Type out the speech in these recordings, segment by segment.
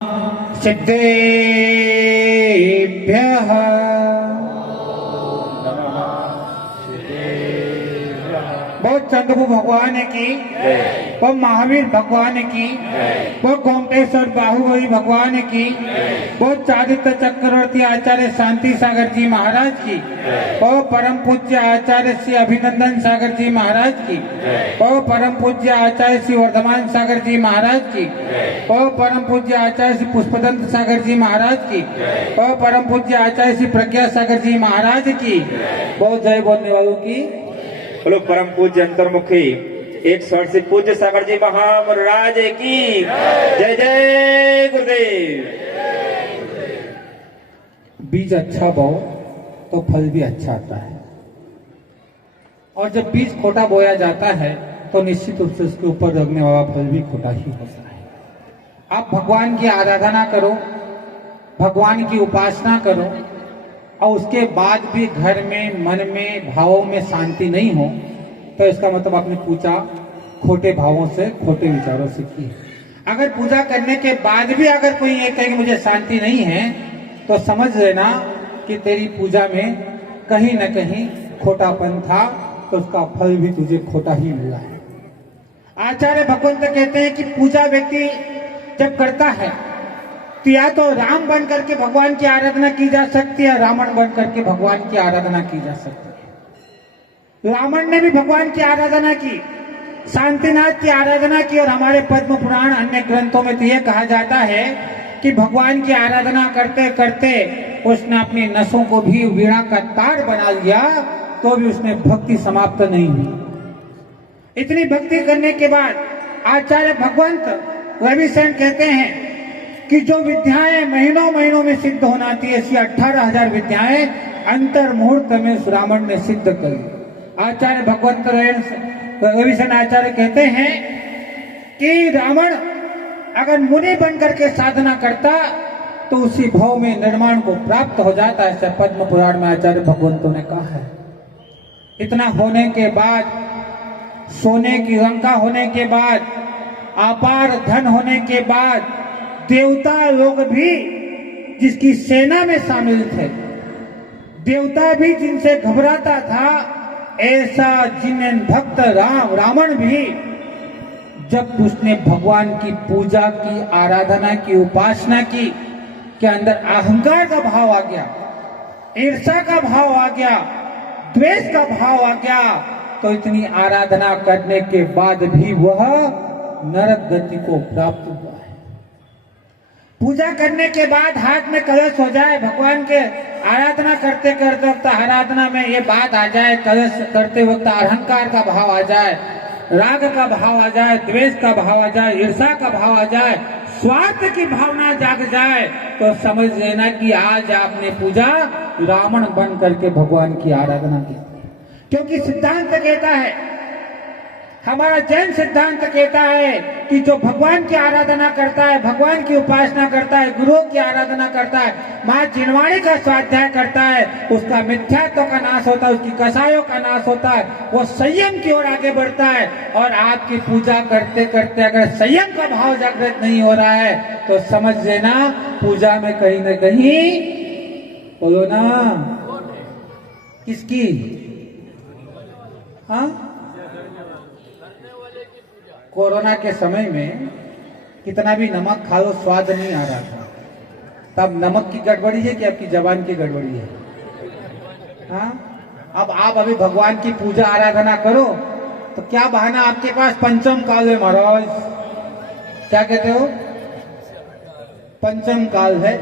सिद्धेभ्यः बहुत चंद्रभू भगवान की, वो महावीर भगवान की, वो गोमटेश्वर बाहुबली भगवान की, वो चारित्र चक्रवर्ती आचार्य शांति सागर जी महाराज की, वो परम पूज्य आचार्य श्री अभिनंदन सागर जी महाराज की, वो परम पूज्य आचार्य श्री वर्धमान सागर जी महाराज की, वो परम पूज्य आचार्य श्री पुष्पदंत सागर जी महाराज की, वो परम पूज्य आचार्य श्री प्रज्ञा सागर जी महाराज की। बहुत जय बोलने वालों की। बोलो परम पूज्य अंतर्मुखी 100 से पूज्य सागर जी महाराज की जय जय गुरुदेव। बीज अच्छा बोओ तो फल भी अच्छा आता है, और जब बीज खोटा बोया जाता है तो निश्चित रूप से उसके ऊपर लगने वाला फल भी खोटा ही होता है। आप भगवान की आराधना करो, भगवान की उपासना करो, और उसके बाद भी घर में, मन में, भावों में शांति नहीं हो, तो इसका मतलब आपने पूजा खोटे भावों से, खोटे विचारों से की। अगर पूजा करने के बाद भी अगर कोई ये कहे कि मुझे शांति नहीं है, तो समझ लेना कि तेरी पूजा में कहीं न कहीं खोटापन था, तो उसका फल भी तुझे खोटा ही मिला है। आचार्य भगवंत कहते हैं कि पूजा व्यक्ति जब करता है तो या तो राम बन करके भगवान की आराधना की जा सकती है, रावण बन करके भगवान की आराधना की जा सकती है। रावण ने भी भगवान की आराधना की, शांतिनाथ की आराधना की, और हमारे पद्म पुराण अन्य ग्रंथों में तो यह कहा जाता है कि भगवान की आराधना करते करते उसने अपनी नसों को भी वीणा का तार बना लिया, तो भी उसने भक्ति समाप्त नहीं हुई। इतनी भक्ति करने के बाद आचार्य भगवंत रविशरण कहते हैं कि जो विद्याएं महीनों महीनों में सिद्ध होना थी, ऐसी 18,000 विद्याएं अंतर मुहूर्त में रावण ने सिद्ध करी। आचार्य भगवंत रविशरण आचार्य कहते हैं कि रावण अगर मुनि बनकर के साधना करता तो उसी भाव में निर्माण को प्राप्त हो जाता है, ऐसा पद्म पुराण में आचार्य भगवंतों ने कहा है। इतना होने के बाद, सोने की लंका होने के बाद, अपार धन होने के बाद, देवता लोग भी जिसकी सेना में शामिल थे, देवता भी जिनसे घबराता था, ऐसा जिन भक्त रावण भी जब उसने भगवान की पूजा की, आराधना की, उपासना की, के अंदर अहंकार का भाव आ गया, ईर्ष्या का भाव आ गया, द्वेष का भाव आ गया, तो इतनी आराधना करने के बाद भी वह नरक गति को प्राप्त हुआ है। पूजा करने के बाद हाथ में कलश हो जाए, भगवान के आराधना करते करते वक्त आराधना में ये बात आ जाए, कलश करते वक्त अहंकार का भाव आ जाए, राग का भाव आ जाए, द्वेष का भाव आ जाए, ईर्ष्या का भाव आ जाए, स्वार्थ की भावना जाग जाए, तो समझ लेना कि आज आपने पूजा रावण बन करके भगवान की आराधना की। क्योंकि सिद्धांत कहता है, हमारा जैन सिद्धांत कहता है कि जो भगवान की आराधना करता है, भगवान की उपासना करता है, गुरुओं की आराधना करता है, माँ जिनवाणी का स्वाध्याय करता है, उसका मिथ्यात्व का नाश होता है, उसकी कसायों का नाश होता है, वो संयम की ओर आगे बढ़ता है। और आपकी पूजा करते करते अगर संयम का भाव जागृत नहीं हो रहा है, तो समझ लेना पूजा में कहीं न कहीं, बोलो ना, किसकी? हाँ, कोरोना के समय में कितना भी नमक खा लो स्वाद नहीं आ रहा था, तब नमक की गड़बड़ी है कि आपकी जबान की गड़बड़ी है? हाँ, अब आप अभी भगवान की पूजा आराधना करो तो क्या बहाना आपके पास? पंचम काल है महाराज, क्या कहते हो? पंचम काल है।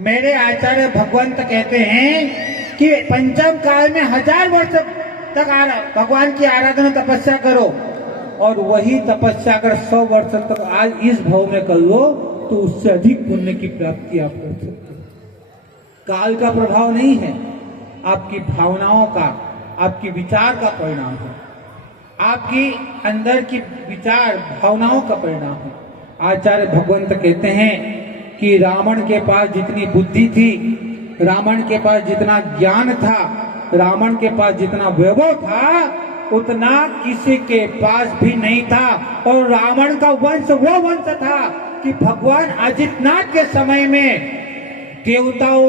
मेरे आचार्य भगवंत कहते हैं कि पंचम काल में 1000 वर्ष तक भगवान की आराधना तपस्या करो, और वही तपस्या अगर 100 वर्ष तक आज इस भाव में कर लो तो उससे अधिक पुण्य की प्राप्ति आप कर सकते हो। काल का प्रभाव नहीं है, आपकी भावनाओं का, आपकी विचार का परिणाम है, आपकी अंदर की विचार भावनाओं का परिणाम है। आचार्य भगवंत कहते हैं कि रावण के पास जितनी बुद्धि थी, रावण के पास जितना ज्ञान था, रावण के पास जितना वैभव था, उतना किसी के पास भी नहीं था। और रावण का वंश वो वंश था कि भगवान आदित्यनाथ के समय में देवताओं